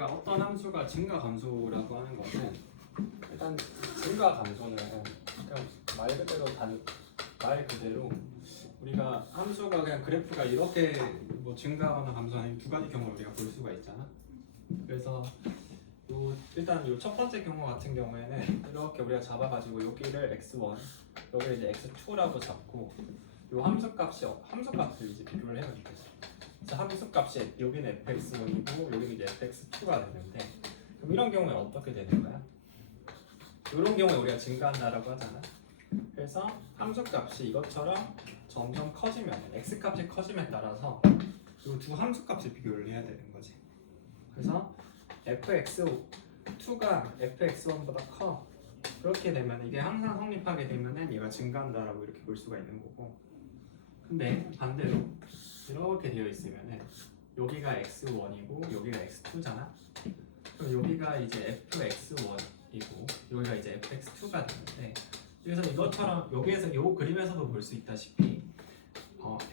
그러니까 어떤 함수가 증가 감소라고 하는 것은 일단 증가 감소는 그냥 말 그대로 우리가 함수가 그냥 그래프가 이렇게 뭐 증가하거나 감소하는 두 가지 경우를 우리가 볼 수가 있잖아. 그래서 일단 요 첫 번째 경우 같은 경우에는 이렇게 우리가 잡아가지고 여기를 x1, 여기를 이제 x2라고 잡고 요 함수값을 이제 비교를 해야 되겠지. 그래서 함수값이 여기는 fx1이고 여기는 이제 fx2가 되는데 그럼 이런 경우에 어떻게 되는 거야? 이런 경우에 우리가 증가한다라고 하잖아. 그래서 함수값이 이것처럼 점점 커지면 x값이 커짐에 따라서 이 두 함수값을 비교를 해야 되는 거지. 그래서 fx2가 fx1보다 커. 그렇게 되면 이게 항상 성립하게 되면은 얘가 증가한다라고 이렇게 볼 수가 있는 거고. 근데 반대로 이렇게 되어 있으면은 여기가 x1이고 여기가 x2잖아. 그럼 여기가 이제 fx1이고 여기가 이제 fx2가 되는데 그래서 이것처럼 여기에서 이 그림에서도 볼 수 있다시피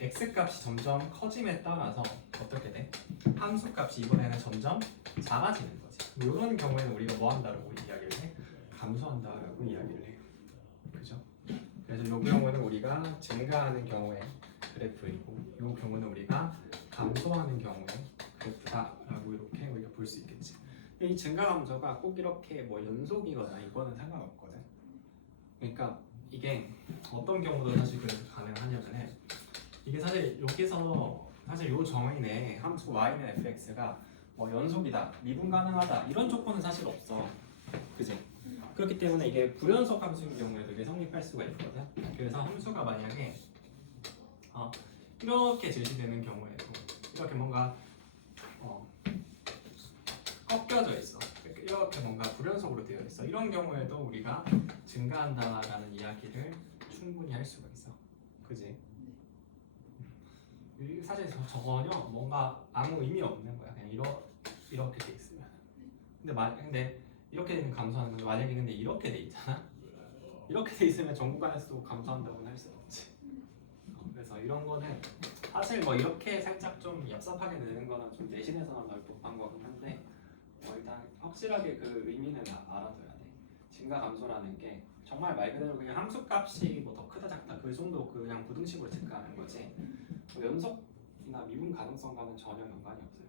x 값이 점점 커짐에 따라서 어떻게 돼? 함수 값이 이번에는 점점 작아지는 거지. 이런 경우에는 우리가 뭐 한다라고 이야기를 해? 감소한다라고 이야기를 해요. 그죠? 그래서 이 경우는 우리가 증가하는 경우에 그래프이고 이 경우는 우리가 감소하는 경우에 그래프다라고 이렇게 우리가 볼 수 있겠지. 이 증가 감소가 꼭 이렇게 뭐 연속이거나 이거는 상관없거든. 그러니까 이게 어떤 경우도 사실 그래서 가능하냐면은 이게 사실 여기서 사실 요 정의내 함수 y는 fx가 뭐 연속이다, 미분 가능하다 이런 조건은 사실 없어. 그지? 그렇기 때문에 이게 불연속 함수인 경우에도 이게 성립할 수가 있거든. 그래서 함수가 만약에 이렇게 제시되는 경우에도 이렇게 뭔가 꺾여져 있어. 이렇게 뭔가 불연속으로 되어 있어. 이런 경우에도 우리가 증가한다라는 이야기를 충분히 할 수가 있어. 그지? 사실 전혀 뭔가 아무 의미 없는 거야. 그냥 이렇게 돼 있으면. 근데 이렇게 되면 감소하는 건데 만약에 근데 이렇게 돼 있잖아. 이렇게 돼 있으면 정구간에서도 감소한다고는 할 수 없지. 그래서 이런 거는 사실 뭐 이렇게 살짝 좀 얍삽하게 내는 거는 좀 내신에서는 널법한 거긴 한데 일단 확실하게 그 의미는 알아둬야 돼. 증가 감소라는 게 정말 말 그대로 그냥 함수값이 뭐 더 크다 작다 그 정도 그냥 부등식으로 체크하는 거지. 뭐 연속이나 미분 가능성과는 전혀 연관이 없어요.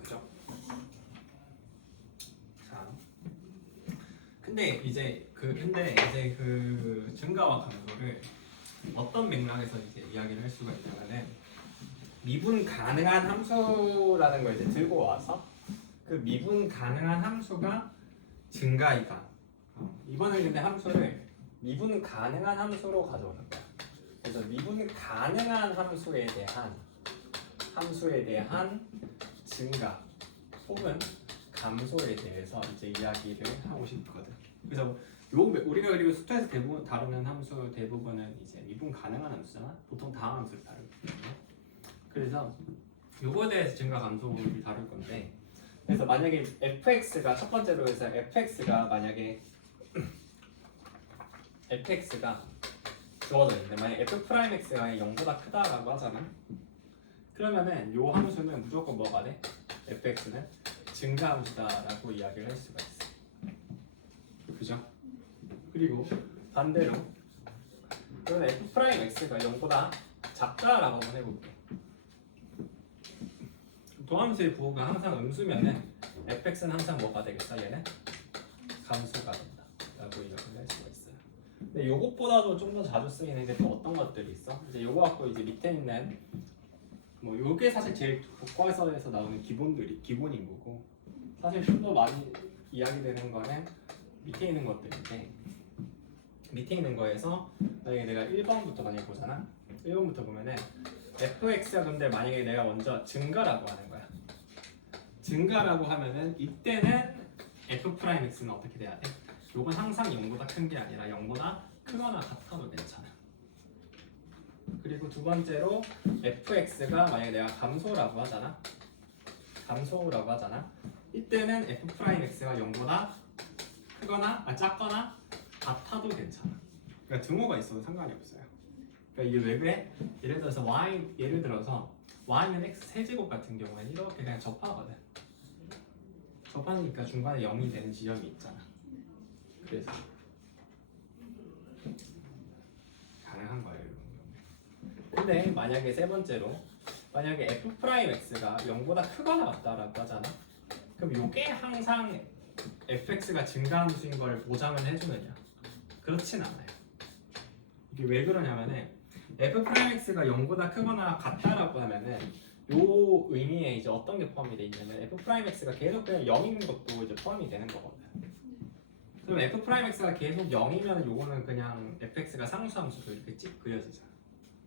그죠? 자, 근데 이제 그 증가와 감소를 어떤 맥락에서 이제 이야기를 할 수가 있냐면은 미분 가능한 함수라는 걸 이제 들고 와서 그 미분 가능한 함수가 증가이다. 이번에 근데 함수를 미분 가능한 함수로 가져오는 거야. 그래서 미분 가능한 함수에 대한 증가 혹은 감소에 대해서 이제 이야기를 하고 싶거든. 그래서 우리가 그리고 수투에서 대부분 다루는 함수 대부분은 이제 미분 가능한 함수잖아. 보통 다음 함수를 다루거든요. 그래서 요거에 대해서 증가 감소를 다룰 건데 그래서 만약에 fx가 첫 번째로 해서 fx가 만약에 fx가 주어져 있는데 만약에 f'x가 0보다 크다라고 하잖아. 그러면은 요 함수는 무조건 뭐가 돼? fx는 증가 함수다라고 이야기를 할 수가 있어. 그죠? 그리고 반대로 그러면 f'x가 0보다 작다라고 한번 해볼게. 도함수의 부호가 항상 음수면은 fx는 항상 뭐가 되겠다? 얘는 감수가 된다 라고 이야기를 할 수가 있어요. 근데 요것보다도 좀 더 자주 쓰이는 게 또 어떤 것들이 있어? 이제 요거 갖고 이제 밑에 있는 뭐 요게 사실 제일 교과서에서 나오는 기본인 거고 사실 좀 더 많이 이야기되는 거는 밑에 있는 것들인데 밑에 있는 거에서 만약에 내가 1번부터 만약에 보잖아. 1번부터 보면은 fx가 근데 만약에 내가 먼저 증가라고 하는 거야. 증가라고 하면은 이때는 f'x는 어떻게 돼야 돼? 요건 항상 0보다 큰 게 아니라 0보다 크거나 같아도 괜찮아. 그리고 두 번째로 fx가 만약에 내가 감소라고 하잖아. 이때는 f'x가 0보다 크거나 작거나 같아도 괜찮아. 그러니까 등호가 있어도 상관이 없어요. 그러니까 이게 왜 그래? 예를 들어서 y는 x 세제곱 같은 경우에는 이렇게 그냥 접하거든. 접하니까 중간에 0이 되는 지점이 있잖아. 그래서 가능한 거예요. 이런 경우에. 근데 만약에 세 번째로 만약에 f'x가 0보다 크거나 같다라고 하잖아. 그럼 이게 항상 fx가 증가함수인 걸 보장을 해주느냐? 그렇진 않아요. 이게 왜 그러냐면은 f'x가 0보다 크거나 같다라고 하면은 요 의미에 이제 어떤 게 포함이 돼 있냐면 f'x가 계속 그냥 0인 것도 이제 포함이 되는 거거든. 그럼 f'x가 계속 0이면 요거는 그냥 fx가 상수함수로 이렇게 찍 그려지잖아.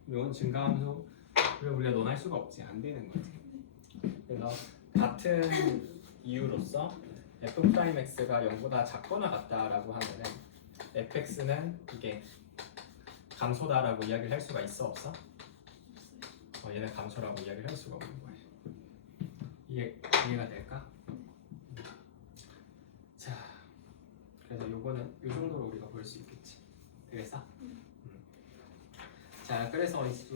요건 증가함수 우리가 논할 수가 없지. 안 되는 거지. 그래서 같은 이유로서 f'x가 0보다 작거나 같다라고 하면은 fx는 이게 감소다라고 이야기를 할 수가 있어 없어? 얘는 감소라고 이야기를 할 수가 없는 거예요. 이해가 될까? 자, 그래서 요거는 요 정도로 우리가 볼 수 있겠지. 되겠어? 자, 그래서 이제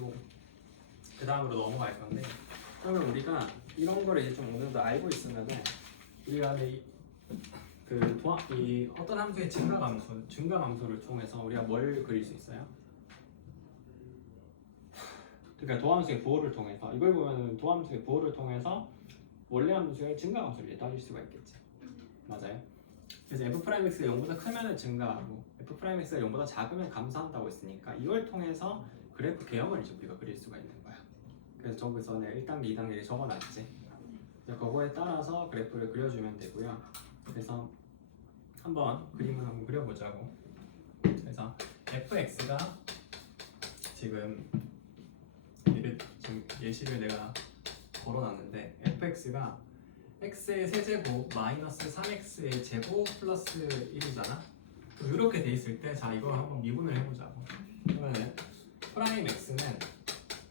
그 다음으로 넘어갈 건데, 그러면 우리가 이런 거를 이제 좀 어느 정도 알고 있으면은 우리가 이 어떤 함수의 증가함수를 통해서 우리가 뭘 그릴 수 있어요? 그러니까 도함수의 부호를 통해서 이걸 보면은 도함수의 부호를 통해서 원래 함수의 증가함수를 따질 수가 있겠지. 맞아요. 그래서 f'x가 0보다 크면은 증가하고 f'x가 0보다 작으면 감소한다고 했으니까 이걸 통해서 그래프 개형을 이제 우리가 그릴 수가 있는 거야. 그래서 저기서 내가 1단계, 2단계를 적어놨지. 그거에 따라서 그래프를 그려주면 되고요. 그래서 한번 그림을 한번 그려보자고. 그래서 fx가 지금 예시를 내가 걸어놨는데 fx가 x의 세제곱 마이너스 3x의 제곱 플러스 1이잖아. 이렇게 돼 있을 때 자 이걸 한번 미분을 해보자고. 그러면은 프라임 x는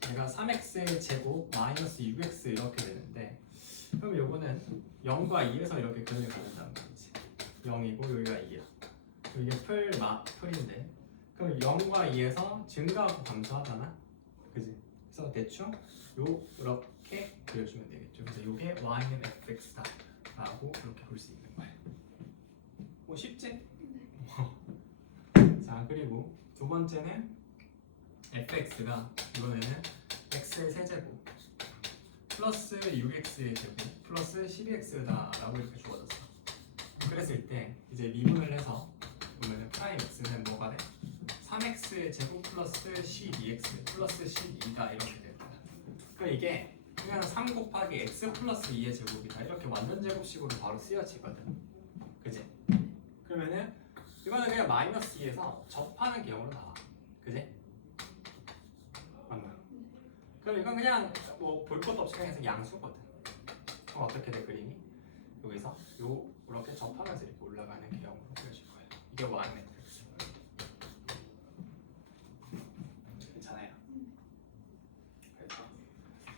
내가 3x의 제곱 마이너스 6x 이렇게 되는데 그럼 요거는 0과 2에서 이렇게 그림을 그린다는 거지. 0이고 여기가 2야. 이게 풀인데 그럼 0과 2에서 증가하고 감소하잖아. 그지? 그래서 대충 요렇게 그려주면 되겠죠. 그래서 요게 y는 fx다 라고 이렇게 볼 수 있는 거예요. 뭐 쉽지? 자 그리고 두 번째는 fx가 이번에는 x의 세제곱 플러스 6x의 제곱 플러스 12x다 라고 이렇게 주어졌어. 그랬을 때 이제 미분을 해서 보면은 프라임 x는 뭐가 돼? 3x의 제곱 플러스 12x 플러스 12가 이렇게 될 거야. 그러니까 이게 그냥 3 곱하기 x 플러스 2의 제곱이다 이렇게 완전 제곱식으로 바로 쓰여지거든. 그지? 그러면은 이거는 그냥 마이너스 2에서 접하는 개형으로 나와. 그지? 맞나? 그럼 이건 그냥 뭐 볼 것도 없이 그냥 양수거든. 그럼 어떻게 돼 그림이? 여기서 이렇게 접하면서 이렇게 올라가는 개형으로 그려질 거예요. 이게 y 매트릭스.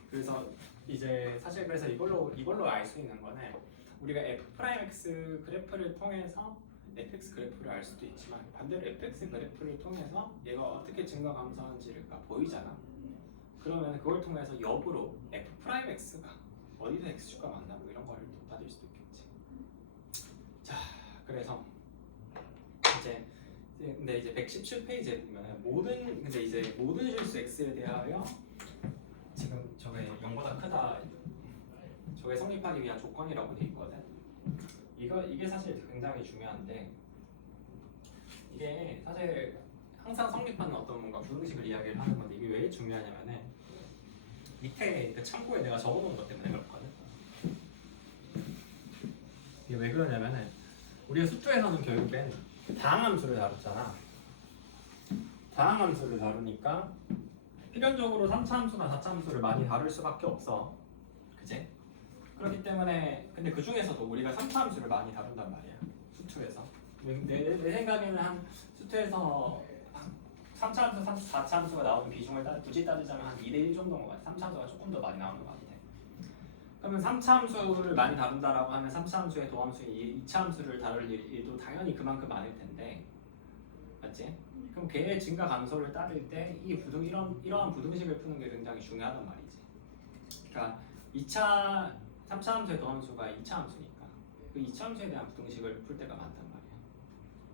그래서 이제 사실 그래서 이걸로 알 수 있는 거는 우리가 f'x 그래프를 통해서 fx 그래프를 알 수도 있지만 반대로 fx 그래프를 통해서 얘가 어떻게 증가 감소하는지가 보이잖아. 그러면 그걸 통해서 역으로 f'x가 어디서 x축과 만나고 이런 걸 또 따질 수도 있겠지. 자, 그래서 근데 이제 117페이지에 보면은 모든 실수 x에 대하여 지금 저게 0보다 크다. 저게 성립하기 위한 조건이라고 돼 있거든. 이게 사실 굉장히 중요한데 이게 사실 항상 성립하는 어떤 뭔가 부등식을 이야기를 하는 건데 이게 왜 중요하냐면은 밑에 그 참고에 내가 적어놓은 것 때문에 그렇거든. 이게 왜 그러냐면은 우리가 수투에서는 결국엔 다항함수를 다뤘잖아. 다항함수를 다루니까 필연적으로 3차 함수나 4차 함수를 많이 다룰 수밖에 없어. 그치? 그렇기 때문에 근데 그 중에서도 우리가 3차 함수를 많이 다룬단 말이야. 수투에서. 내 생각에는 한 수투에서 3차 함수, 4차 함수가 나오는 비중을 굳이 따지자면 한 2대1 정도인 것 같아. 3차 함수가 조금 더 많이 나오는 것 같아. 그러면 3차 함수를 많이 다룬다라고 하면 3차 함수의 도함수인 2차 함수를 다룰 일도 당연히 그만큼 많을 텐데 맞지? 그럼 걔의 증가 감소를 따질 때 이 이러한 부등식을 푸는 게 굉장히 중요하단 말이지. 그러니까 2차, 3차 함수의 도함수가 2차 함수니까 그 2차 함수에 대한 부등식을 풀 때가 많단 말이야.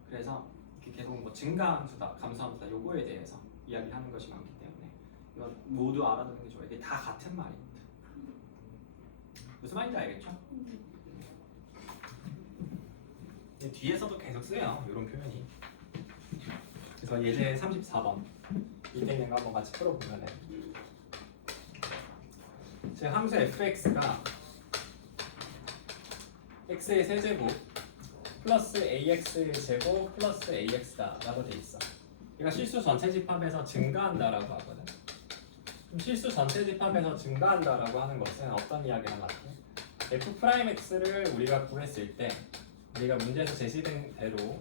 그래서 이렇게 계속 뭐 증가 함수다, 감소 함수다 요거에 대해서 이야기하는 것이 많기 때문에 이건 모두 알아두는 게 좋아. 이게 다 같은 말입니다. 무슨 말인지 알겠죠? 뒤에서도 계속 써요. 이런 표현이. 그래서 예제 34번 이때 있는 거 한번 같이 풀어보면은 제 함수 fx가 x의 세제곱 플러스 ax 제곱 플러스 ax다 라고 돼 있어. 얘가 실수 전체 집합에서 증가한다라고 하거든. 그럼 실수 전체 집합에서 증가한다라고 하는 것은 어떤 이야기를 하나? f'x를 우리가 구했을 때 우리가 문제에서 제시된 대로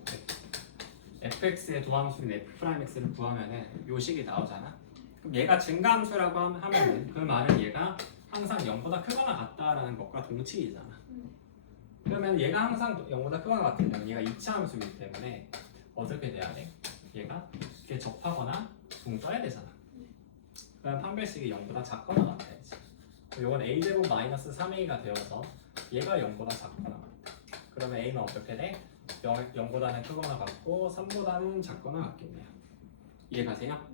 fx의 도함수인 f'x를 구하면은 요 식이 나오잖아. 그럼 얘가 증가함수라고 하면은 그 말은 얘가 항상 0보다 크거나 같다라는 것과 동치이잖아. 그러면 얘가 항상 0보다 크거나 같으면 얘가 2차 함수이기 때문에 어떻게 돼야 돼? 얘가 이렇게 접하거나 붕 떠야 되잖아. 그럼 판별식이 0보다 작거나 같아야지. 요건 a제곱 마이너스 3a가 되어서 얘가 0보다 작거나 같다. 그러면 a는 어떻게 돼? 0보다는 크거나 같고 3보다는 작거나 같겠네요. 이해가세요?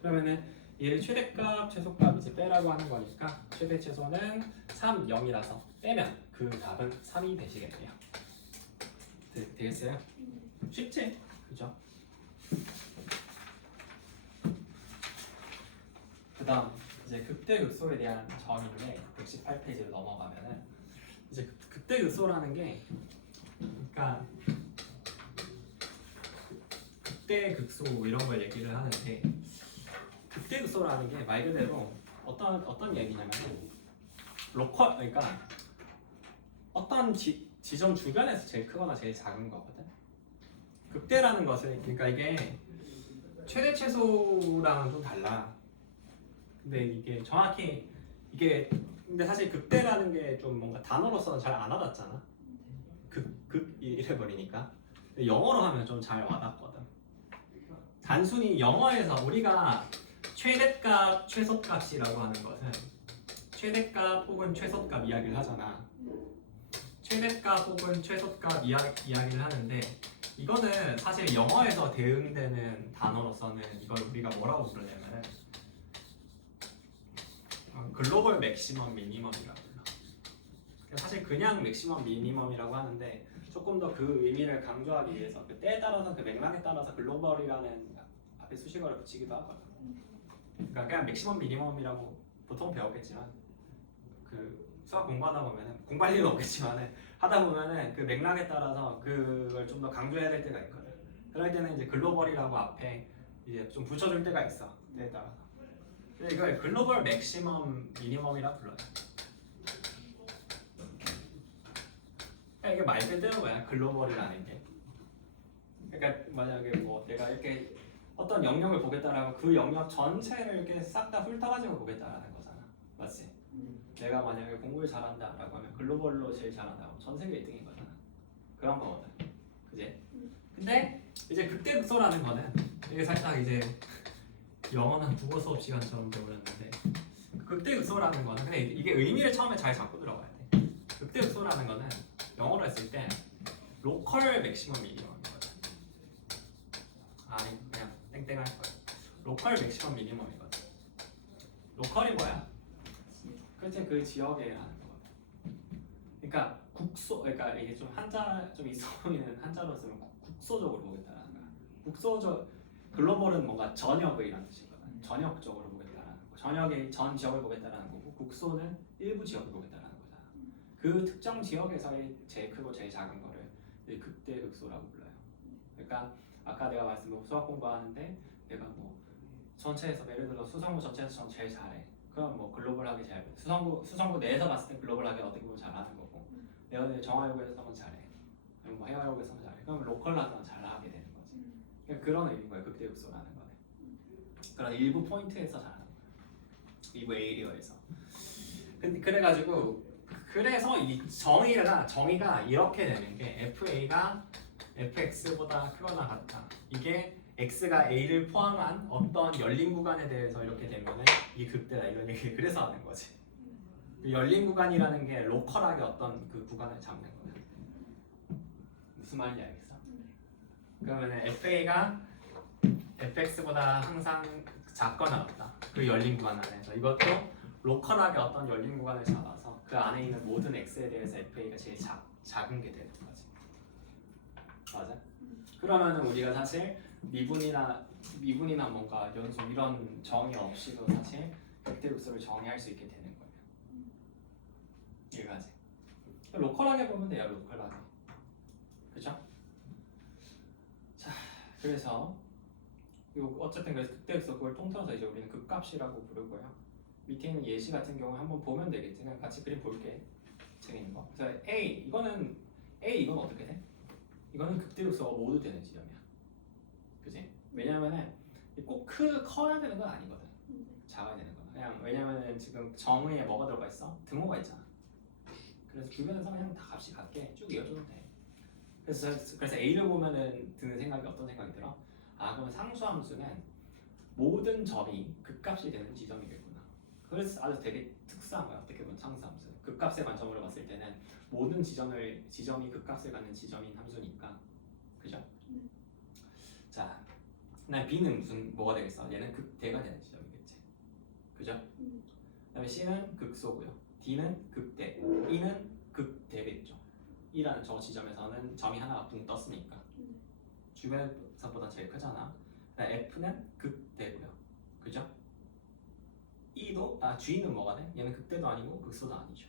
그러면은 얘 최대값, 최소값 이제 빼라고 하는 거니까 최대 최소는 3, 0이라서 빼면 그 답은 3이 되시겠네요. 되겠어요? 쉽지? 그죠? 그 다음 이제 극대극소에 대한 정의인데 68페이지로 넘어가면은 이제 극대극소라는 게 그러니까 극대극소 이런 걸 얘기를 하는데 극대극소라는 게 말 그대로 어떤 얘기냐면은 로컬 그러니까 어떤 지점 주변에서 제일 크거나 제일 작은 거거든. 극대라는 것은 그러니까 이게 최대 최소랑은 좀 달라. 근데 이게 정확히 이게 근데 사실 극대라는 게 좀 뭔가 단어로서는 잘 안 와닿잖아. 극 이래 버리니까. 영어로 하면 좀 잘 와닿거든. 단순히 영어에서 우리가 최대값, 최소값이라고 하는 것은 최대값 혹은 최소값 이야기를 하잖아. 최대값 혹은 최소값 이야기를 하는데 이거는 사실 영어에서 대응되는 단어로서는 이걸 우리가 뭐라고 부르냐면은 글로벌 맥시멈 미니멈이라고 불러. 사실 그냥 맥시멈 미니멈이라고 하는데 조금 더 그 의미를 강조하기 위해서 그 때에 따라서 그 맥락에 따라서 글로벌이라는 앞에 수식어를 붙이기도 하거든. 그러니까 그냥 맥시멈 미니멈이라고 보통 배웠겠지만 그 수학 공부하다 보면은 공부할 일은 없겠지만은 하다 보면은 그 맥락에 따라서 그걸 좀 더 강조해야 될 때가 있거든. 그럴 때는 이제 글로벌이라고 앞에 이제 좀 붙여줄 때가 있어. 때에 따라서. 근데 이걸 글로벌 맥시멈 미니멈이라 불러요. 그러니까 이게 말 그대로 뭐야? 글로벌이라는 게. 그러니까 만약에 뭐 내가 이렇게 어떤 영역을 보겠다라고 그 영역 전체를 이렇게 싹 다 훑어가지고 보겠다라는 거잖아. 맞지? 내가 만약에 공부를 잘한다라고 하면 글로벌로 제일 잘한다고 전 세계 1등인 거잖아. 그런 거거든. 그지? 근데 이제 극대극소라는 거는 이게 살짝 이제 영어는 국어 수업 시간처럼 되어버렸는데 극대극소라는 거는 근데 이게 의미를 처음에 잘 잡고 들어가야 돼. 극대극소라는 거는 영어로 했을 때 로컬 맥시멈 미니멈이거든. 아니 그냥 땡땡 할 거야. 로컬 맥시멈 미니멈이거든. 로컬이 뭐야? 그치 그 지역에 하는 거거든. 그러니까 국소 그러니까 이게 좀 한자 좀 있어 보이는 한자로 쓰면 국소적으로 보겠다라는 거야. 국소적 글로벌은 뭔가 전역을 이런 뜻이거든. 전역적으로 보겠다라는 거. 전역의 전 지역을 보겠다라는 거고 국소는 일부 지역을 보겠다라는 거잖아. 그 특정 지역에서의 제일 크고 제일 작은 거를 극대극소라고 불러요. 그러니까 아까 내가 말씀드린 수학 공부하는데 내가 뭐 전체에서 예를 들어 수성구 전체에서 전 제일 잘해. 그럼 뭐 글로벌하게 잘 수성구 내에서 봤을 때 글로벌하게 어떻게 보면 잘하는 거고 내가 정화요구에서만 잘해. 그럼 뭐 해화요구에서만 잘해. 그럼 로컬하면 잘하게 되는 거지. 그러니까 그런 의미인 거예요. 극대극소라는 거는. 그런 일부 포인트에서 잘하는 거예요. 일부 에이리어에서. 근데 그래가지고 그래서 이 정의가 이렇게 되는 게 FA가 FX보다 크거나 같다. 이게 x가 a를 포함한 어떤 열린 구간에 대해서 이렇게 되면은 이 극대다 이런 얘기 그래서 하는 거지. 열린 구간이라는 게 로컬하게 어떤 그 구간을 잡는 거야. 무슨 말인지 알겠어? 그러면은 FA가 fx보다 항상 작거나 같다. 그 열린 구간 안에서 이것도 로컬하게 어떤 열린 구간을 잡아서 그 안에 있는 모든 x에 대해서 FA가 제일 작은 게 되는 거지. 맞아? 그러면은 우리가 사실 미분이나 뭔가 연속 이런 정의 없이도 사실 극대극소를 정의할 수 있게 되는 거예요. 이해가지? 로컬하게 보면 돼요, 로컬하게. 그죠? 자, 그래서 어쨌든 그래서 극대극소 그걸 통틀어서 이제 우리는 극값이라고 부르고요. 밑에 있는 예시 같은 경우 한번 보면 되겠지. 그냥 같이 그림 볼게. 재밌는 거. 그래서 이건 어떻게 돼? 이거는 극대극소가 모두 되는 지점이야. 그지? 왜냐면은 꼭 커야 되는 건 아니거든. 작아야 되는 거야. 그냥 왜냐면은 지금 정의에 뭐가 들어가 있어? 등호가 있잖아. 그래서 주변에서 그냥 다 값이 같게 쭉 이어줘도 돼. 그래서 A를 보면은 드는 생각이 어떤 생각이 들어? 아, 그럼 상수함수는 모든 점이 극값이 되는 지점이겠구나. 그래서 아주 되게 특수한 거야. 어떻게 보면 상수함수는 극값의 관점으로 봤을 때는 모든 지점이 극값을 갖는 지점인 함수니까. 그죠? 자, 그다음에 B는 뭐가 되겠어? 얘는 극대가 되는 지점이겠지. 그죠? 그다음에 C는 극소고요. D는 극대, E는 극대겠죠. E라는 저 지점에서는 점이 하나가 붕 떴으니까 주변에서보다 제일 크잖아. 그다음에 F는 극대고요. 그죠? G는 뭐가 돼? 얘는 극대도 아니고 극소도 아니죠.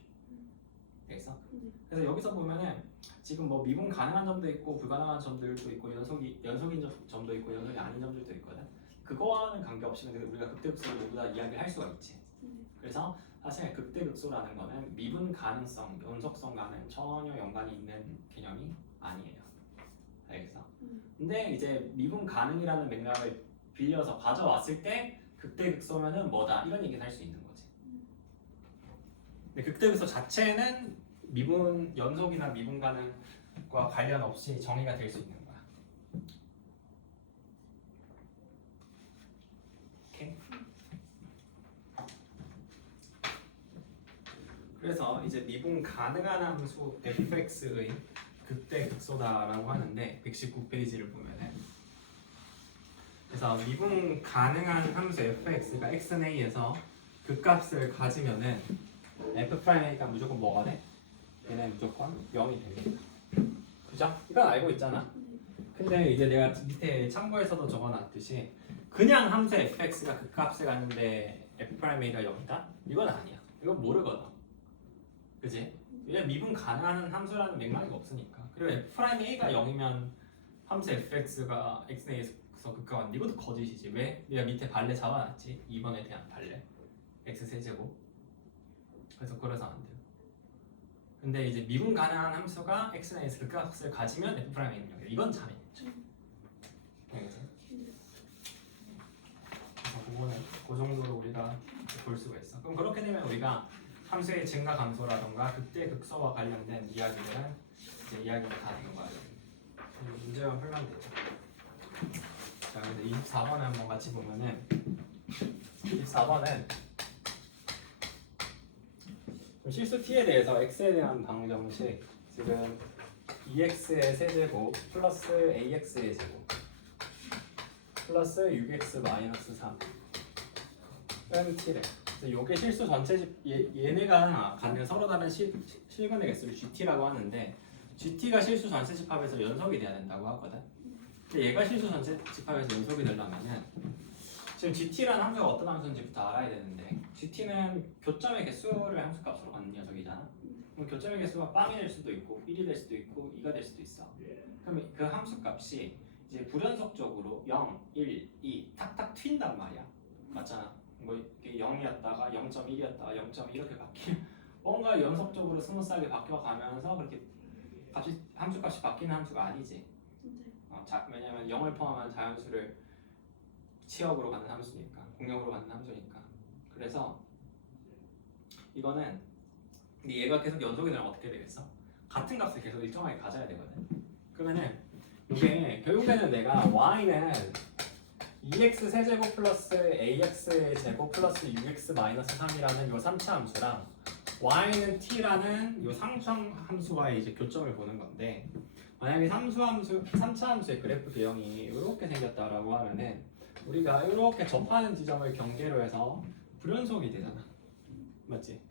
되겠어? 그래서 여기서 보면은 지금 뭐 미분 가능한 점도 있고 불가능한 점들도 있고 연속인 점도 있고 연속이 아닌 점들도 있거든. 그거와는 관계없이 우리가 극대극소를 모두 다 이야기를 할 수가 있지. 그래서 사실 극대극소라는 거는 미분 가능성, 연속성과는 전혀 연관이 있는 개념이 아니에요. 알겠어? 근데 이제 미분 가능이라는 맥락을 빌려서 가져왔을 때 극대극소면은 뭐다 이런 얘기를 할 수 있는 거지. 근데 극대극소 자체는 미분 연속이나 미분 가능과 관련 없이 정의가 될 수 있는 거야. 오케이? 그래서 이제 미분 가능한 함수 fx의 극대극소다라고 하는데 119페이지를 보면은 그래서 미분 가능한 함수 fx가 xnA에서 극값을 가지면은 f'a가 무조건 뭐가 돼? 얘는 무조건 0이 됩니다. 그죠? 이건 알고 있잖아. 근데 이제 내가 밑에 참고에서도 적어놨듯이 그냥 함수 fx가 극값을 갖는데 f'a가 0이다? 이건 아니야. 이건 모르거든. 그지? 왜냐면 미분 가능한 함수라는 맥락이 없으니까. 그리고 f'a가 0이면 함수 fx가 xnA에서 극값은 이것도 거짓이지. 왜? 내가 밑에 발레 잡아놨지. 2번에 대한 발레 x세제곱. 그래서 안 돼요. 근데 이제 미분 가능한 함수가 xnA에서 극값을 가지면 f'a는 0이야. 이건 참이겠죠. 그래서 그거는 그 정도로 우리가 볼 수가 있어. 그럼 그렇게 되면 우리가 함수의 증가 감소라던가 극대 극소와 관련된 이야기들은 이제 이야기가 다 된 거야. 문제만 풀면 되죠. 자, 근데 24번을 한번 같이 보면은 24번은 실수 t에 대해서 x에 대한 방정식 지금 2x의 세제곱 플러스 ax의 제곱 플러스 6x 마이너스 3은 t래. 그래서 이게 실수 전체 집 얘네가 갖는 서로 다른 실근의 개수를 gt라고 하는데 gt가 실수 전체 집합에서 연속이 돼야 된다고 하거든. 근데 얘가 실수 전체 집합에서 연속이 되려면은 지금 gt라는 함수가 어떤 함수인지부터 알아야 되는데 gt는 교점의 개수를 함수값으로 갖는 녀석이잖아. 그럼 교점의 개수가 빵이 될 수도 있고 1이 될 수도 있고 2가 될 수도 있어. 그럼 그 함수값이 이제 불연속적으로 0, 1, 2 탁탁 튄단 말이야. 맞잖아. 뭐 이렇게 0이었다가 0.1이었다가 0.2 이렇게 바뀌면 뭔가 연속적으로 스무스하게 바뀌어가면서 그렇게 함수값이 바뀌는 함수가 아니지. 왜냐면 0을 포함한 자연수를 치역으로 갖는 함수니까, 공역으로 갖는 함수니까. 그래서 이거는 얘가 계속 연속이 되면 어떻게 되겠어? 같은 값을 계속 일정하게 가져야 되거든. 그러면은 이게 결국에는 내가 y는 2x 세제곱 플러스 ax의 제곱 플러스 6x 마이너스 3이라는 요 3차 함수랑 y는 t라는 요 상수함 함수와의 이제 교점을 보는 건데, 만약에 3차 함수의 그래프 도형이 이렇게 생겼다라고 하면은 우리가 이렇게 접하는 지점을 경계로 해서 불연속이 되잖아, 맞지?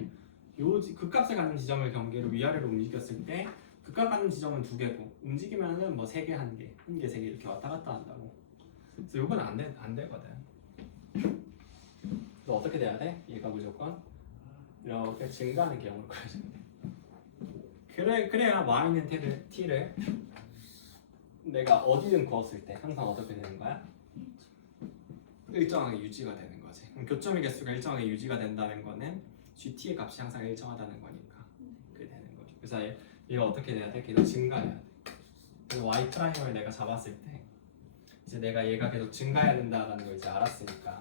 요 극값을 갖는 지점을 경계로 위아래로 움직였을 때 극값 갖는 지점은 두 개고 움직이면은 뭐 세 개, 한 개, 세 개 이렇게 왔다 갔다 한다고. 그래서 요건 안 되거든. 너 어떻게 돼야 돼? 얘가 무조건 이렇게 증가하는 개형으로 그려주면 돼. 그래야 y는 t를 내가 어디든 그었을 때 항상 어떻게 되는 거야? 일정하게 유지가 되는 거지. 그럼 교점의 개수가 일정하게 유지가 된다는 거는 gt의 값이 항상 일정하다는 거니까 그게 되는 거죠. 그래서 얘가 어떻게 돼야 돼? 계속 증가해야 돼. 그래서 y 프라임을 내가 잡았을 때 이제 내가 얘가 계속 증가해야 된다는 걸 이제 알았으니까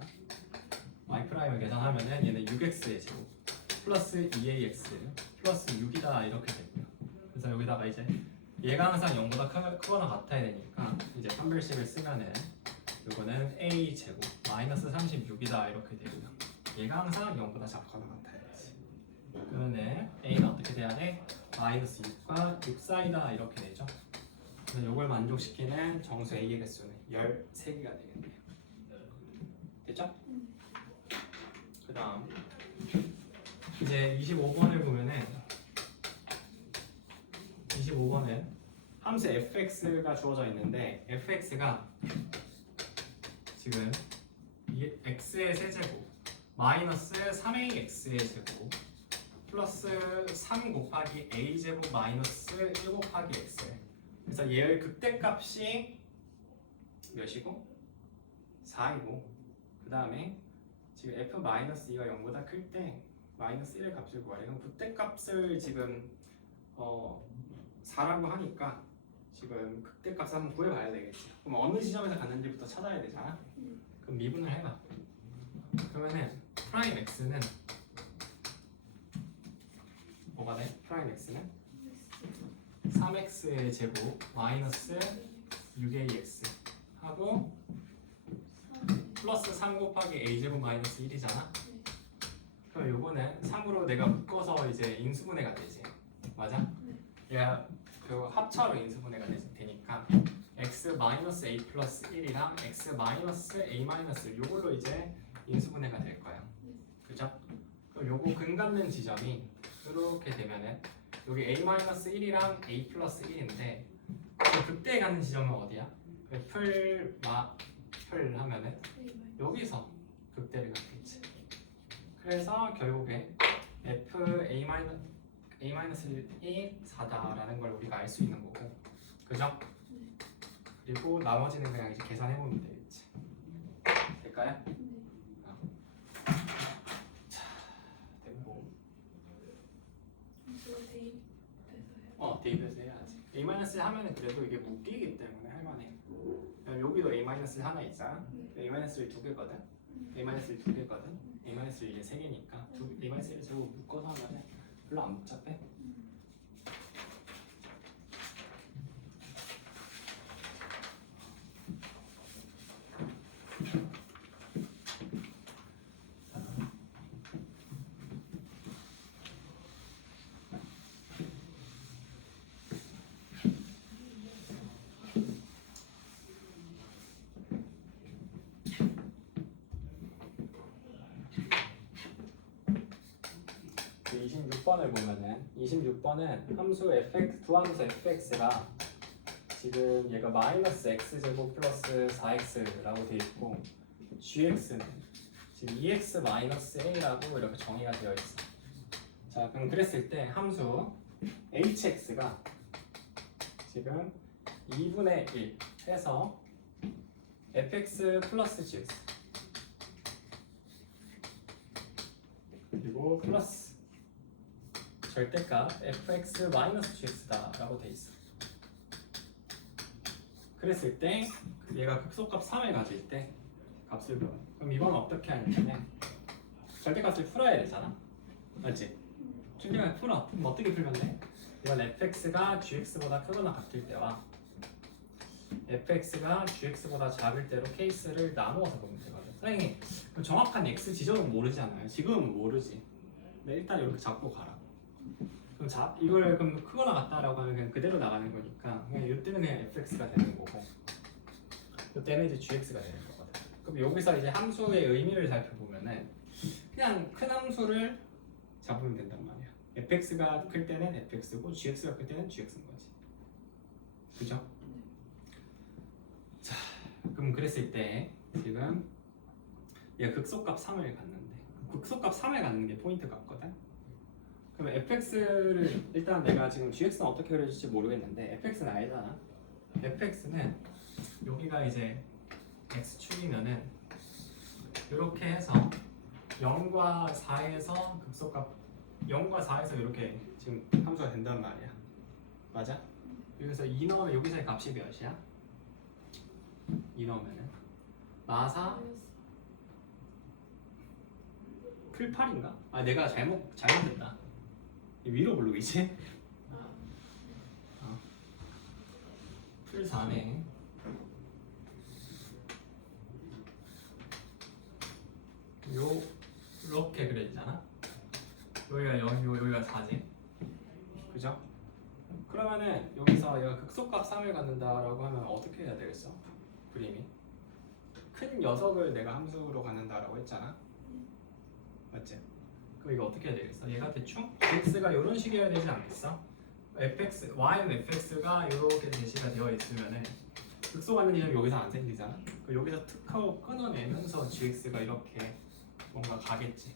y 프라임을 계산하면은 얘는 6x의 제곱 플러스 2ax 플러스 6이다 이렇게 되고요. 그래서 여기다가 이제 얘가 항상 0보다 크거나 같아야 되니까 이제 판별식을 쓰면은 요거는 a 제곱 마이너스 36이다 이렇게 되고요. 얘가 항상 0보다 작거나 같아야 되지. 그러면 a는 어떻게 돼야 돼? 마이너스 6과 6 사이다 이렇게 되죠. 그래서 요걸 만족시키는 정수 a의 개수는 13개가 되겠네요. 됐죠? 그 다음 이제 25번을 보면은 25번은 함수 fx가 주어져 있는데 fx가 지금 x의 세제곱 마이너스 3ax의 제곱 플러스 3 곱하기 a제곱 마이너스 1 곱하기 x. 그래서 얘의 극대값이 몇이고? 4이고 그 다음에 지금 f-2가 0보다 클 때 마이너스 1의 값을 구하래. 그럼 극대값을 지금 4라고 하니까 지금 극대값을 한번 구해봐야 되겠지. 그럼 어느 지점에서 갔는지부터 찾아야 되잖아. 그럼 미분을 해봐. 그러면은 프라임 x는 뭐가 돼? 프라임 x는 3x의 제곱 마이너스 6ax 하고 플러스 3 곱하기 a제곱 마이너스 1이잖아. 그럼 요거는 3으로 내가 묶어서 이제 인수분해가 되지. 맞아? 얘가 그 합차로 인수분해가 되니까 x 마이너스 a 플러스 1이랑 x 마이너스 a 마이너스 1 요걸로 이제 인수분해가 될 거야. 그죠? 그럼 요거 근 갖는 지점이 이렇게 되면은 여기 a 마이너스 1이랑 a 플러스 1인데 극대에 갖는 지점은 어디야? 풀 하면은 여기서 극대를 갖겠지. 그래서 결국에 f a-1이 4다라는 걸 우리가 알 수 있는 거고, 그죠? 그리고 나머지는 그냥 이제 계산해보면 되겠지. 될까요? 자, 됐고. 대입해서 해야지. a-1 하면은 그래도 이게 묶이기 때문에 할만해. 여기도 a-1 하나 있잖아. a-1 두 개거든. a-1 두 개거든. a-1 이제 세 개니까 a-1를 제곱 묶어서 하면은 별로 안 복잡해. 그 26번을 보면은 26번은 함수 fx 두 함수 fx가 지금 얘가 마이너스 x제곱 플러스 4x라고 되어 있고 gx는 지금 2x 마이너스 a라고 이렇게 정의가 되어 있어. 자, 그럼 그랬을 때 함수 hx가 지금 2분의 1 해서 fx 플러스 gx 그리고 플러스 절대값 fx 마이너스 gx다라고 돼 있어. 그랬을 때 얘가 극소값 3을 가질 때 값을 구해. 그럼 이건 어떻게 하냐면 절대값을 풀어야 되잖아. 맞지? 절대값을 풀어. 그럼 어떻게 풀면 돼? 이건 fx가 gx보다 크거나 같을 때와 fx가 gx보다 작을 때로 케이스를 나누어서 보면 되거든. 선생님 정확한 x 지점은 모르잖아요. 지금은 모르지. 근데 일단 이렇게 잡고 가라. 그럼 이걸 그럼 크거나 같다라고 하면 그냥 그대로 나가는 거니까 그냥 이때는 그냥 fx가 되는 거고 이때는 이제 gx가 되는 거거든. 그럼 여기서 이제 함수의 의미를 살펴보면은 그냥 큰 함수를 잡으면 된단 말이야. fx가 클 때는 fx고 gx가 클 때는 gx인 거지. 그죠? 자, 그럼 그랬을 때 지금 얘가 극소값 3을 갖는데 극소값 3을 갖는 게 포인트 같거든. 그럼 fx를 일단 내가 지금 gx는 어떻게 그려질지 모르겠는데 fx는 알잖아. fx는 여기가 이제 x축이면은 이렇게 해서 0과 4에서 극소값 0과 4에서 이렇게 지금 함수가 된단 말이야. 맞아? 여기서 2 넣으면 여기서의 값이 몇이야? 2 넣으면은 마사 풀 8인가? 아 내가 잘못했다. 위로 부르기지? 풀 4네. 요렇게 그려지잖아. 여기가 0이고 여기가 4지. 그죠? 그러면은 여기서 얘가 극소값 3을 갖는다라고 하면 어떻게 해야 되겠어? 그림이 큰 녀석을 내가 함수로 갖는다라고 했잖아. 맞지? 그럼 이거 어떻게 해야 되겠어? 얘가 대충 x가 이런 식이어야 되지 않겠어? fx, y는 fx가 이렇게 제시가 되어 있으면은 극소받는 지점이 여기서 안 생기잖아. 그럼 여기서 툭 하고 끊어내면서 gx가 이렇게 뭔가 가겠지.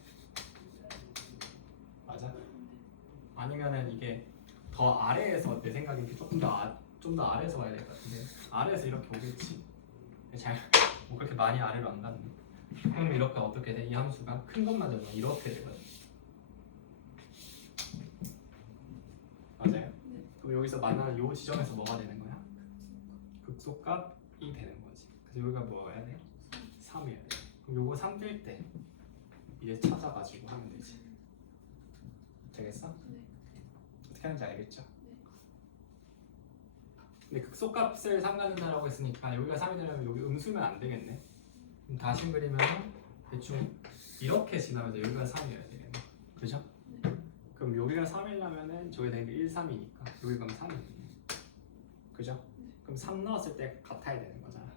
맞아? 아니면은 이게 더 아래에서 내 생각엔 조금 더 아래에서 와야 될 것 같은데 아래에서 이렇게 오겠지. 뭐 그렇게 많이 아래로 안 갔네. 그럼 이렇게 어떻게 돼? 이 함수가 큰 것만 잡으면 이렇게 되거든. 맞아요? 네. 그럼 여기서 만나는 이 지점에서 뭐가 되는 거야? 극소값이 되는 거지. 그래서 여기가 뭐여야 돼? 3이어야 돼. 그럼 요거 3 될 때 이제 찾아가지고 하면 되지. 되겠어? 네. 어떻게 하는지 알겠죠? 네. 근데 극소값을 삼가는다라고 했으니까 여기가 3이 되려면 여기 음수면 안 되겠네. 그럼 다시 그리면 대충 이렇게 지나면서 여기가 3이어야 되겠네. 그죠? 네. 그럼 여기가 3이려면은 저기 되는 게 1, 3이니까 여기 그럼 3이네. 그죠? 네. 그럼 3 넣었을 때 같아야 되는 거잖아.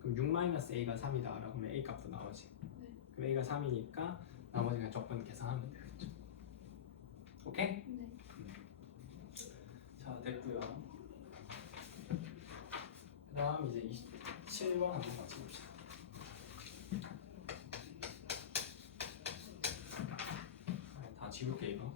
그럼 6-a가 3이다 라고 하면 a 값도 나오지. 네. 그럼 a가 3이니까 나머지 그냥 적분 계산하면 되겠죠. 오케이? 네. 자, 됐고요. 그 다음 이제 27번 한번 같이 봅시다. 다 지울게 이거.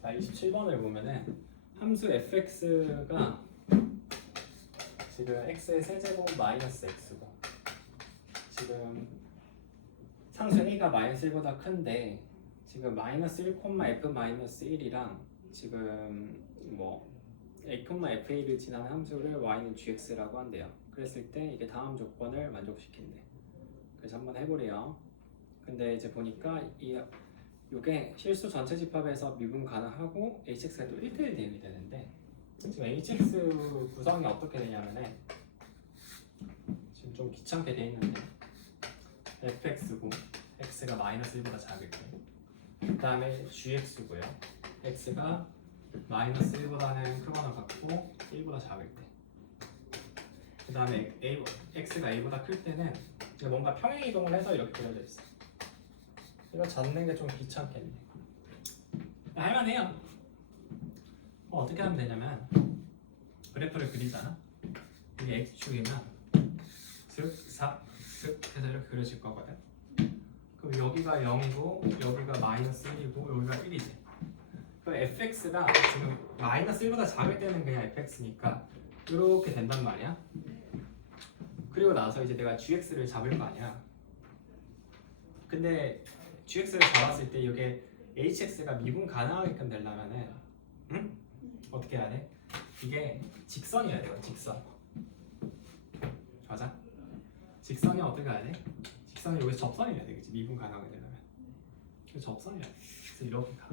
자, 27번을 보면은 함수 fx가 지금 x의 세제곱 마이너스 x고 지금 상수 a가 마이너스 1보다 큰데 지금 마이너스 1, f 마이너스 1이랑 지금 뭐 a, f1을 지나는 함수를 y는 gx라고 한대요. 그랬을 때 이게 다음 조건을 만족시킨대. 그래서 한번 해보래요. 근데 이제 보니까 이게 실수 전체 집합에서 미분 가능하고 hx가 또 1대1 대응이 되는데 지금 hx 구성이 어떻게 되냐면은 지금 좀 귀찮게 돼 있는데 fx고 x가 마이너스 1보다 작을 때 그 다음에 gx고요. x가 마이너스 1보다는 크거나 같고 1보다 작을 때 그 다음에 x가 a보다 클 때는 뭔가 평행 이동을 해서 이렇게 그려져 있어. 이거 잡는 게 좀 귀찮겠네. 할만해요. 어떻게 하면 되냐면 그래프를 그리잖아. 이게 x축이면 쓱 해서 이렇게 그려질 거거든. 그럼 여기가 0이고 여기가 마이너스 1이고 여기가 1이지. 그럼 fx가 지금 마이너스 1보다 작을 때는 그냥 fx니까 이렇게 된단 말이야. 그리고 나서 이제 내가 gx를 잡을 거 아니야. 근데 gx를 잡았을 때 이게 hx가 미분 가능하게끔 되려면은 어떻게 해야 돼? 이게 직선이어야 돼요. 직선. 맞아? 직선이 어떻게 해야 돼? 직선이 여기서 접선이어야 되겠지. 미분 가능하게 되려면. 그래서 접선이어야 돼. 그래서 이렇게 가.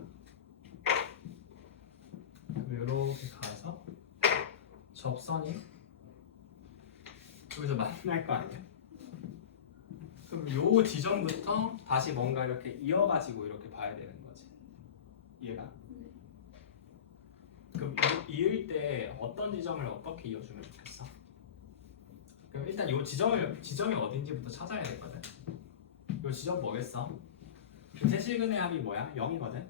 이렇게 가서 접선이 여기서 만날 거 아니야? 그럼 요 지점부터 다시 뭔가 이렇게 이어가지고 이렇게 봐야 되는 거지. 이해가? 그럼 이을 때 어떤 지점을 어떻게 이어주면 좋겠어? 그럼 일단 요 지점이 어딘지부터 찾아야 되거든. 요 지점 뭐겠어? 세실근의 합이 뭐야? 0이거든.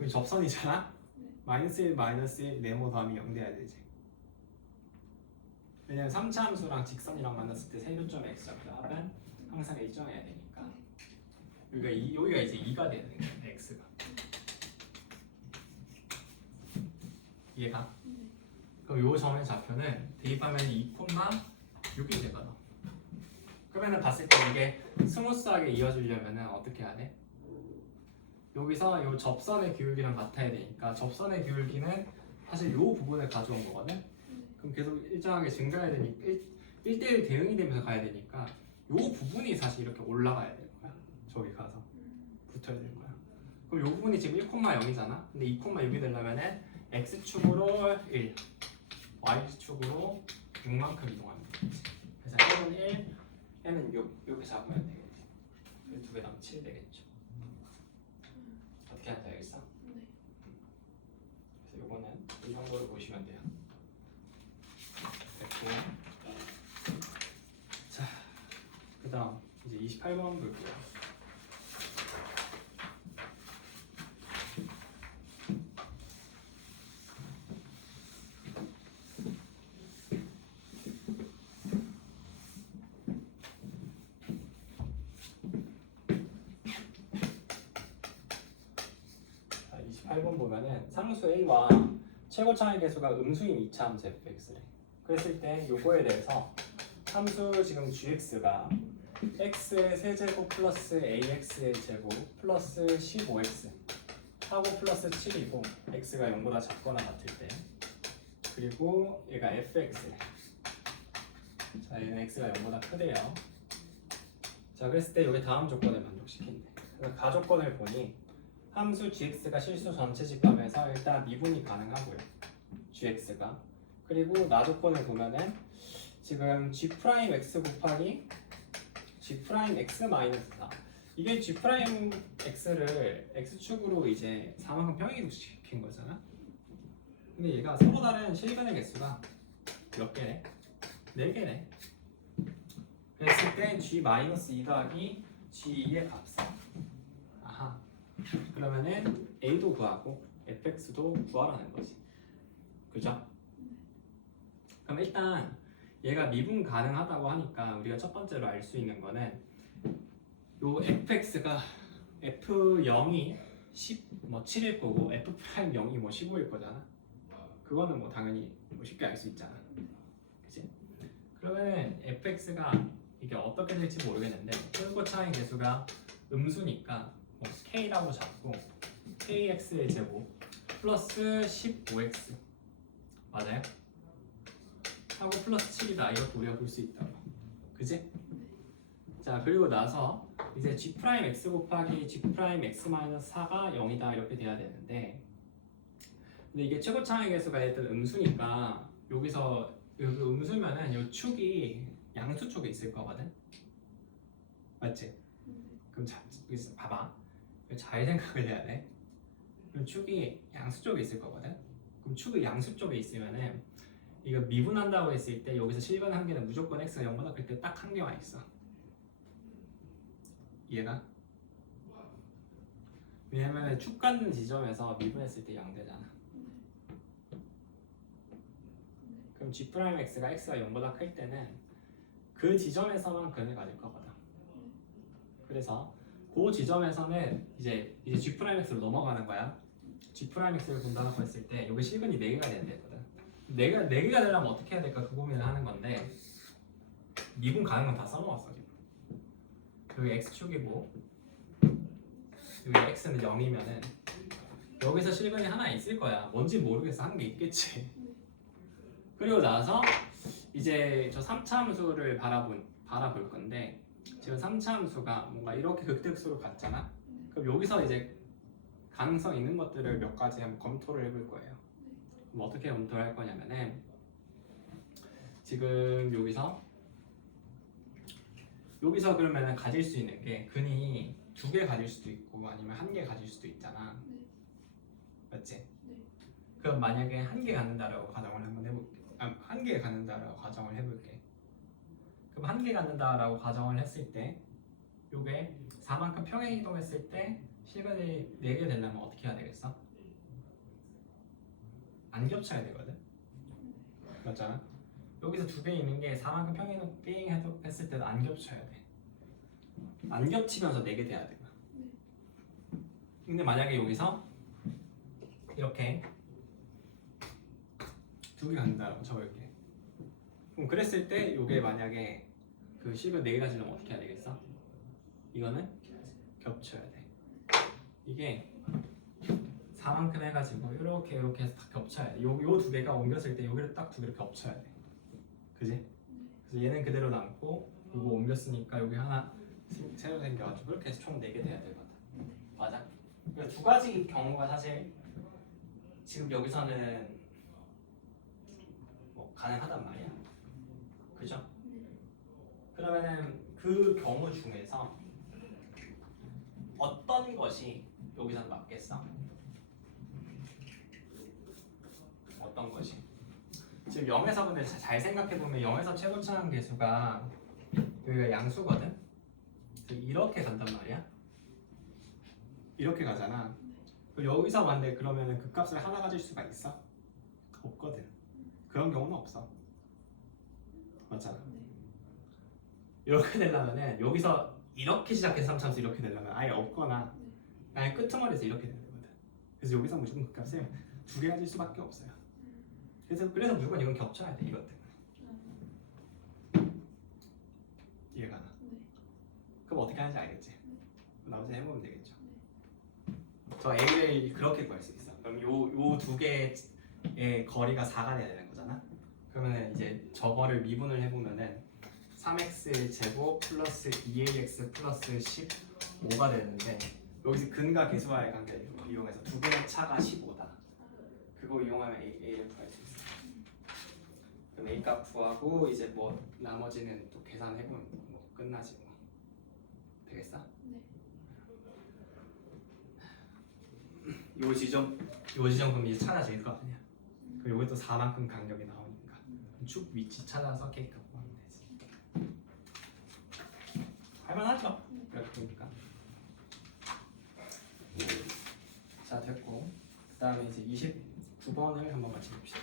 여기 접선이잖아. 마이너스 1, 마이너스 1 네모 더하면 0 돼야 되지. 왜냐면 3차 함수랑 직선이랑 만났을 때 세교점 x좌 그 합은 항상 일정해야 되니까. 여기가 이제 2가 되는 거야. x가. 이해가? 그럼 요 점의 좌표는 대입하면 2,6이 되거든. 그러면은 봤을 때 이게 스무스하게 이어지려면은 어떻게 해야 돼? 여기서 요 접선의 기울기랑 같아야 되니까 접선의 기울기는 사실 요 부분을 가져온 거거든. 그럼 계속 일정하게 증가해야 되니까 1대1 대응이 되면서 가야 되니까 요 부분이 사실 이렇게 올라가야 되는 거야. 저기 가서 붙어야 되는 거야. 그럼 요 부분이 지금 1,0이잖아. 근데 2,6이 되려면은 x축으로 1, y축으로 6만큼 이동하면 되겠지. 그래서 n은 1, n은 6 이렇게 잡으면 되겠지. 그래서 두 개 더하면 7 되겠죠. 어떻게 하는지 알겠어? 네. 그래서 요거는 이 정도로 보시면 돼요. 됐고. 자, 그 다음 이제 28번 볼게요. 자, 28번 보면은 상수 A와 최고 차이 계수가 음수인 2차 함수 fx래. 그랬을 때 요거에 대해서 함수 지금 gx가 x의 세제곱 플러스 ax의 제곱 플러스 15x 하고 플러스 7이고 x가 0보다 작거나 같을 때 그리고 얘가 fx래. 자, 얘는 x가 0보다 크대요. 자, 그랬을 때 여기 다음 조건을 만족시킨대. 그래서 가조건을 보니 함수 gx가 실수 전체 집합에서 일단 미분이 가능하고요. gx가. 그리고 나조건을 보면은 지금 g'x 곱하기 g'x 마이너스 4 이게 g'x를 x축으로 이제 4만큼 평행이동시킨 거잖아. 근데 얘가 서로 다른 실근의 개수가 몇 개네? 4개네. 그랬을 때 g-2 더하기 g2의 값은 아하. 그러면은 a도 구하고 fx도 구하라는 거지. 그죠? 그럼 일단 얘가 미분 가능하다고 하니까 우리가 첫 번째로 알 수 있는 거는 요 fx가 f0이 7일 거고 f'0이 15일 거잖아. 그거는 뭐 당연히 쉽게 알 수 있잖아. 그치? 그러면 fx가 이게 어떻게 될지 모르겠는데 최고 차이 계수가 음수니까 뭐 k라고 잡고 kx의 제곱 플러스 15x 맞아요? 하고 플러스 7이다 이렇게 우리가 볼 수 있다고. 그지? 자, 그리고 나서 이제 g'x 곱하기 g'x-4가 0이다 이렇게 돼야 되는데 근데 이게 최고 차이 계수가 일단 음수니까 여기서 여기 음수면은 이 축이 양수 쪽에 있을 거거든. 맞지? 그럼 여기서 봐봐. 잘 생각을 해야 돼. 그럼 축이 양수 쪽에 있을 거거든. 그럼 축이 양수 쪽에 있으면은 이거 미분한다고 했을 때 여기서 실근 한 개는 무조건 x가 0보다 클 때 딱 한 개만 있어. 이해가? 왜냐면 축 같는 지점에서 미분했을 때 0 되잖아. 그럼 g'x가 x가 0보다 클 때는 그 지점에서만 근을 가질 거거든. 그래서 그 지점에서는 이제 g'x로 넘어가는 거야. g'x를 본다고 했을 때 여기 실근이 4개가 돼야 되거든. 4개가 되려면 어떻게 해야 될까 그 고민을 하는 건데 미분 가능한 건 다 써놓았어 지금. 여기 x축이고 여기 x는 0이면은 여기서 실근이 하나 있을 거야. 뭔지 모르겠어. 한 개 있겠지. 그리고 나서 이제 저 3차 함수를 바라볼 건데 지금 3차 함수가 뭔가 이렇게 극대수로 갔잖아. 그럼 여기서 이제 가능성 있는 것들을 몇 가지 한번 검토를 해볼 거예요. 그럼 어떻게 검토를 할 거냐면은 지금 여기서 그러면은 가질 수 있는 게 근이 2개 가질 수도 있고 아니면 1개 가질 수도 있잖아. 맞지? 그럼 만약에 1개 갖는다라고 가정을 한번 해볼게. 1개 갖는다라고 가정을 해볼게. 그럼 1개 갖는다라고 가정을 했을 때 요게 4만큼 평행 이동했을 때 실근이 4개 되려면 어떻게 해야 되겠어? 안 겹쳐야 되거든. 맞잖아. 여기서 2개 있는 게 4만큼 평행 이동했을 때도 안 겹쳐야 돼. 안 겹치면서 4개 돼야 돼. 근데 만약에 여기서 이렇게 2개 갖는다라고 쳐볼게. 그럼 그랬을 때 이게 만약에 그 실근 4개 가지려면 어떻게 해야 되겠어? 이거는 겹쳐야 돼. 이게 4만큼 해가지고 이렇게 해서 다 겹쳐야 돼. 요 2개가 옮겼을 때 여기를 딱 2개를 겹쳐야 돼. 그지? 그래서 얘는 그대로 남고 이거 옮겼으니까 여기 하나 새로 생겨가지고 이렇게 해서 총 4개 돼야 되거든. 맞아? 그러니까 2가지 경우가 사실 지금 여기서는 뭐 가능하단 말이야. 그죠? 그러면은 그 경우 중에서 어떤 것이 여기서는 맞겠어? 어떤 것이? 지금 0에서 근데 잘 생각해보면 0에서 최고차항 계수가 여기가 양수거든? 이렇게 간단 말이야? 이렇게 가잖아. 여기서 왔는데 그러면은 그 값을 하나 가질 수가 있어? 없거든. 그런 경우는 없어. 맞잖아. 이렇게 되려면은 여기서 이렇게 시작해서 3차함수 이렇게 되려면 아예 없거나 아예 끄트머리에서 이렇게 되는 거거든. 그래서 여기서 무조건 그 값을 2개 가질 수밖에 없어요. 그래서 무조건 이건 겹쳐야 돼. 이것들. 이해가 나? 그럼 어떻게 하는지 알겠지? 나머지 해보면 되겠죠. 저 A를 그렇게 구할 수 있어. 그럼 요 2개의 거리가 4가 돼야 되는 거잖아. 그러면 이제 저거를 미분을 해보면은 3x 제곱 플러스 2ax 플러스 15가 되는데 여기서 근과 계수와의 관계를 이용해서 2개의 차가 15다. 그거 이용하면 a를 구할 수 있어. 그럼 a 값 구하고 이제 뭐 나머지는 또 계산해보면 뭐 끝나지 뭐. 되겠어? 요 지점 그럼 이제 찾아질 거 아니야. 그럼 여기 또 4만큼 간격이 나오니까 축 위치 찾아서 K 값 구하면 되지. 할만하죠? 이렇게 보니까. 자 됐고 그 다음에 이제 29번을 한번 같이 봅시다.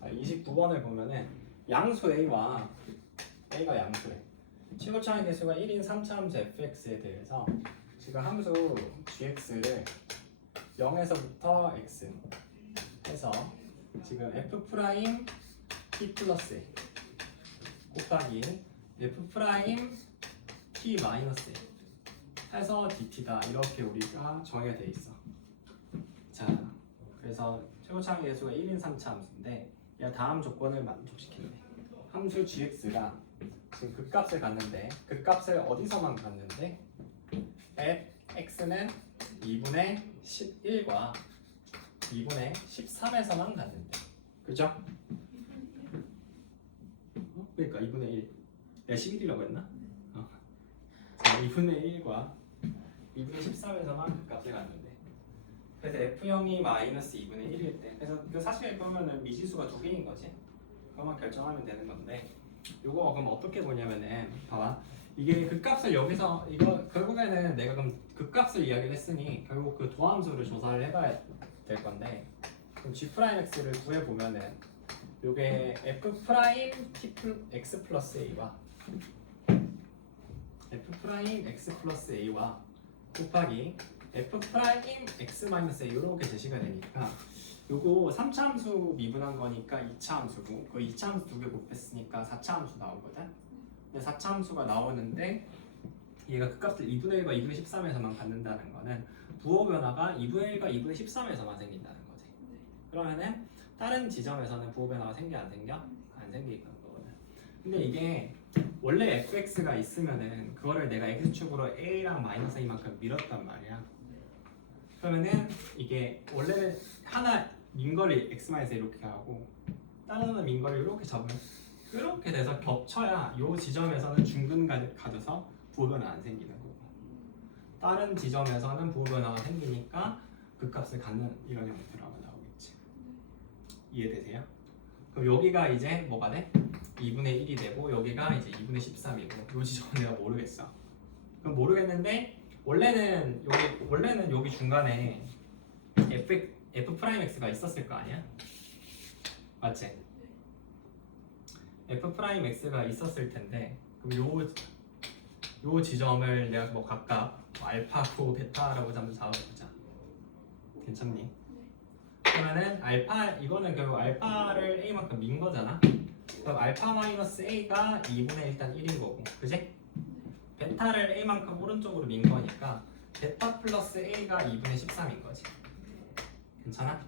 자, 29번을 보면은 양수 A와 A가 양수래. 최고차항 계수가 1인 3차 함수 fx에 대해서 지금 함수 gx를 0에서부터 x 해서 지금 f 프라임 t 플러스 a 곱하기 f 프라임 t 마이너스 a 해서 dt다 이렇게 우리가 정의가 돼 있어. 자, 그래서 최고차항 계수가 1인 3차 함수인데 얘가 다음 조건을 만족시키네. 함수 gx가 지금 그 값을 갖는데 그 값을 어디서만 갖는데 x는 2분의 11과 2분의 13에서만 갖는데 그죠? 그러니까 2분의 1 내가 11이라고 했나? 자, 2분의 1과 2분의 13에서만 그 값을 갖는데 그래서 F형이 마이너스 2분의 1일 때 그래서 사실 보면은 미지수가 2개인 거지. 그것만 결정하면 되는 건데 요거 그럼 어떻게 보냐면은 봐봐 이게 그 값을 여기서 이거 결국에는 내가 그럼 그 값을 이야기를 했으니 결국 그 도함수를 조사를 해봐야 될 건데 그럼 g'x를 구해보면은 요게 f 프라임 t x 플러스 a와 f 프라임 x 플러스 a와 곱하기 f 프라임 x 마이너스 a 이렇게 제시가 되니까 요거 3차 함수 미분한 거니까 2차 함수고 그 2차 함수 두 개 곱했으니까 4차 함수 나오거든. 근데 4차 함수가 나오는데 얘가 그 값을 2분의 1과 2분의 13에서만 받는다는 거는 부호 변화가 2분의 1과 2분의 13에서만 생긴다는 거지. 그러면은 다른 지점에서는 부호 변화가 생겨 안 생겨? 안 생기는 거거든. 근데 이게 원래 fx가 있으면은 그거를 내가 x축으로 a랑 마이너스 a만큼 밀었단 말이야. 그러면은 이게 원래는 하나 민거리 x-a 이렇게 하고 다른 하나 민거리 이렇게 잡으면 이렇게 돼서 겹쳐야 이 지점에서는 중근 가져서 부호 변화 안 생기는 거고 다른 지점에서는 부호 변화가 생기니까 그 값을 갖는 이런 형태로 나오겠지. 이해되세요? 그럼 여기가 이제 뭐가 돼? 2분의 1이 되고 여기가 이제 2분의 13이고 이 지점은 내가 모르겠어. 그럼 모르겠는데 원래는 여기 중간에 f 프라임 x가 있었을 거 아니야? 맞지? f 프라임 x가 있었을 텐데 그럼 요 지점을 내가 뭐 각각 알파고 베타라고 한번 잡아보자. 괜찮니? 그러면은 이거는 결국 알파를 a만큼 민 거잖아. 그럼 알파 마이너스 a가 2분의 일단 1인 거고, 그지? 베타를 a만큼 오른쪽으로 민 거니까 베타 플러스 a가 2분의 13인 거지. 괜찮아?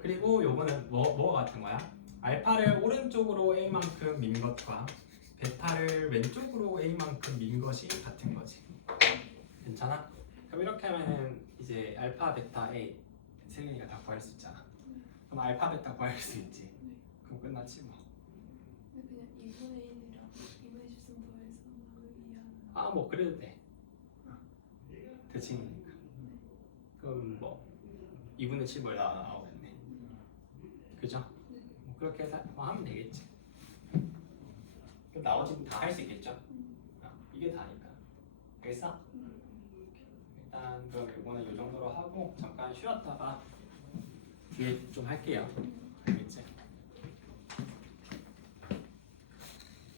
그리고 요거는 뭐가 같은 거야? 알파를 오른쪽으로 a만큼 민 것과 베타를 왼쪽으로 a만큼 민 것이 같은 거지. 괜찮아? 그럼 이렇게 하면은 이제 알파, 베타, a 세 개니까 다 구할 수 있잖아. 그럼 알파, 베타 구할 수 있지. 그럼 끝났지 뭐. 그냥 2분의 1이랑 2분의 13 더해서 이해하는. 아 뭐 그래도 돼. 대칭이니까. 그럼 뭐 2분의 7 나오겠네. 그죠? 뭐 그렇게 해서 뭐 하면 되겠지. 그럼 나머지는 다 할 수 있겠죠? 이게 다니까. 알겠어? 일단 그럼 이거는 이 정도로 하고 잠깐 쉬었다가 뒤에 좀 할게요.